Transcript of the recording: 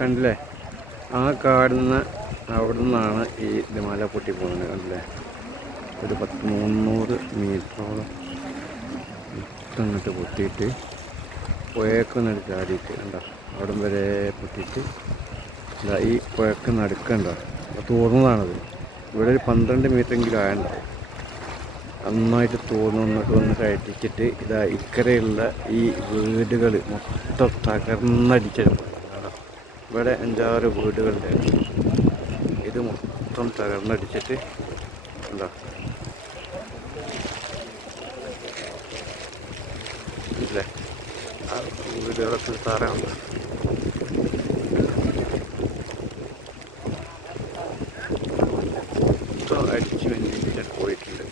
കണ്ടില്ലേ? ആ കാണുന്ന അവിടെ നിന്നാണ് ഈ മല പൊട്ടി പോകുന്നത് കണ്ടില്ലേ? ഒരു പത്ത് മുന്നൂറ് മീറ്ററോളം മൊത്തം അങ്ങോട്ട് പൊട്ടിയിട്ട് പുഴക്കൊന്നൊരു ചാടിയിട്ട് കണ്ടോ? അവിടം വരെ പൊട്ടിയിട്ട് ഇതാ ഈ പുഴക്ക് നടുക്കണ്ട തോന്നുന്നതാണത് ഇവിടെ ഒരു പന്ത്രണ്ട് മീറ്ററെങ്കിലും ആയുണ്ടാവും. നന്നായിട്ട് തോന്നുന്നിട്ട് വന്ന് കയറ്റിച്ചിട്ട് ഇതാ ഇക്കരയുള്ള ഈ വീടുകൾ മൊത്തം തകർന്നടിച്ചിട്ടുണ്ട്. ഇവിടെ അഞ്ചാറ് വീടുകളുടെ ഇത് മൊത്തം തകർന്നടിച്ചിട്ട് എന്താ? ഇല്ലേ? ആ വീടുകളൊക്കെ താറാണ് അടിച്ചു വലിച്ചിട്ട് പോയിട്ടുണ്ട്.